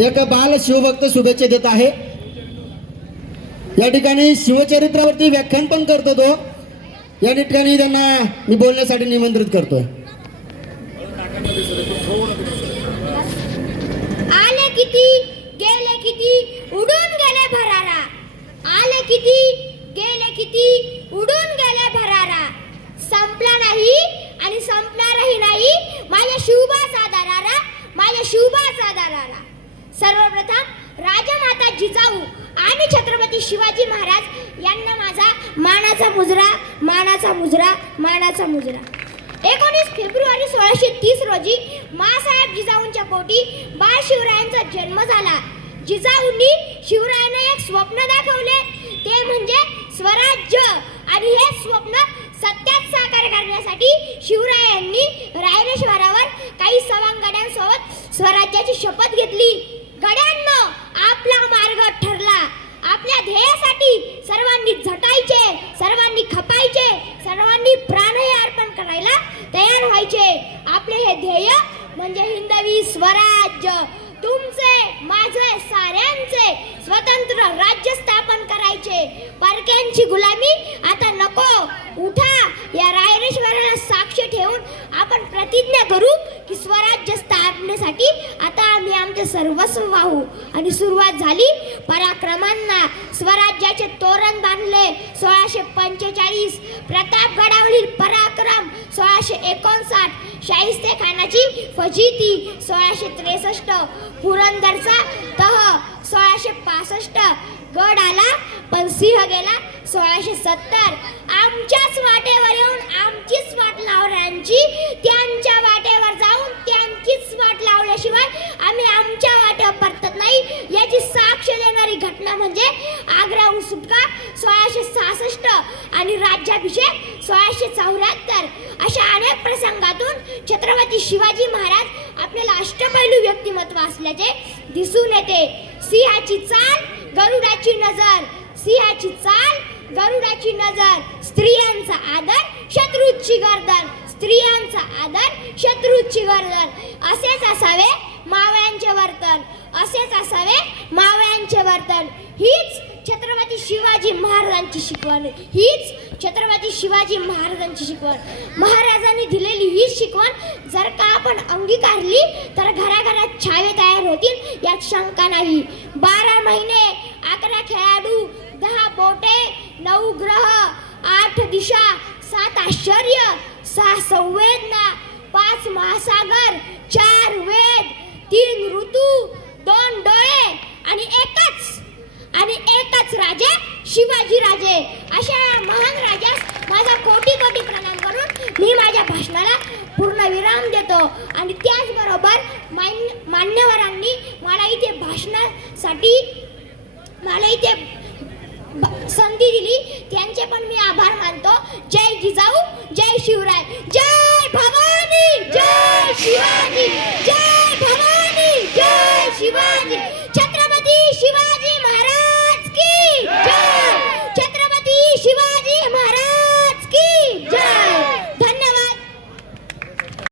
एक बाल शिवभक्त शुभेच्छा देत आहे। या ठिकाणी शिवचरित्रावरती व्याख्यान पण करतो तो। या ठिकाणी त्यांना मी बोलण्यासाठी निमंत्रित करतोय। आले किती गेले किती उडून गेले भरारा, आले किती गेले किती उडून गेले भरारा, संपला नाही आणि संपणारही नाही माझ्या शिवबाचा दरारा, माझ्या शिवबाचा दरारा। सर्वप्रथम राजमाता जिजाऊ आणि छत्रपती शिवाजी महाराज यांना माझा मानाचा मुजरा, मानाचा मुजरा, मानाचा मुजरा। 19 फेब्रुवारी 1630 रोजी मासाहेब जिजाऊंच्या पोटी बाळ शिवरायांचा जन्म झाला। जिजाऊंनी शिवरायांना एक स्वप्न दाखवले, ते म्हणजे स्वराज्य, आणि हे स्वप्न सत्यात साकार करण्यासाठी शिवरायांनी रायरेश्वरावर काही सवंगड्यांसोबत स्वराज्याची शपथ घेतली। गड्यांनो, आपला मार्ग ठरला। आपल्या ध्येयासाठी सर्वांनी झटायचे, सर्वांनी खपायचे, सर्वांनी प्राणही अर्पण करायला तयार व्हायचे। आपले हे ध्येय म्हणजे हिंदवी स्वराज्य, तुमचे माझे साऱ्यांचे स्वतंत्र राज्य स्थापन करायचे। परक्यांची गुलामी आता नको। उठा, या रायरेश्वराला साक्ष ठेवून आपण प्रतिज्ञा करू की स्वराज्य स्थापनेसाठी आता आम्ही आमचे सर्वस्व वाहू। आणि सुरुवात झाली पराक्रमांना। स्वराज्याचे तोरण बांधले 1645, प्रतापगडावरील पराक्रम 1659, शाहिस्ते खानाची फजिती 1663, पुरंदरचा तह 1665, गड आला पण सिंह गेला 1670। आमच्याच वाटेवर येऊन आमचीच वाट लावणाऱ्यांची त्यांच्या वाटेवर जाऊन त्यांचीच वाट लावल्याशिवाय आम्ही आमच्या वाटेवर परतत नाही, याची साक्ष देणारी घटना म्हणजे आग्र्याहून सुटका 1666 आणि राज्याभिषेक 1674। अशा अनेक प्रसंगातून छत्रपती शिवाजी महाराज आपल्याला अष्टपैलू व्यक्तिमत्व असल्याचे दिसून येते। सिंहाची चाल, गरुडाची नजर, सिंहाची चाल, गरुडाची नजर, स्त्रियांचा आदर, शत्रूची गर्दन, स्त्रियांचा आदर, शत्रूची गर्दन। असेच असावे मावळ्यांचे वर्तन, असेच असावे मावळ्यांचे वर्तन। हीच छत्रपती शिवाजी महाराजांची शिकवण, हीच छत्रपती शिवाजी महाराजांची शिकवण। महाराजांनी दिलेली ही शिकवण जर का आपण अंगीकारली तर घराघरात छावे तयार होतील यात शंका नाही। 12 महिने, 11 खेळाडू, 10 बोटे, 9 ग्रह, 8 दिशा, 7 आश्चर्य, 6 संवेदना, 5 महासागर, 4 वेद, 3 ऋतू, 2 डोळे आणि एकच राजे शिवाजी राजे। अशा महान राजास माझा कोटी कोटी प्रणाम करून मी माझ्या भाषणाला पूर्ण विराम देतो। आणि त्याचबरोबर मान्यवरांनी मला इथे भाषणासाठी संधी दिली, त्यांचे पण मी आभार मानतो। जय जिजाऊ, जय शिवराय, जय भवानी, जय शिवाजी, जय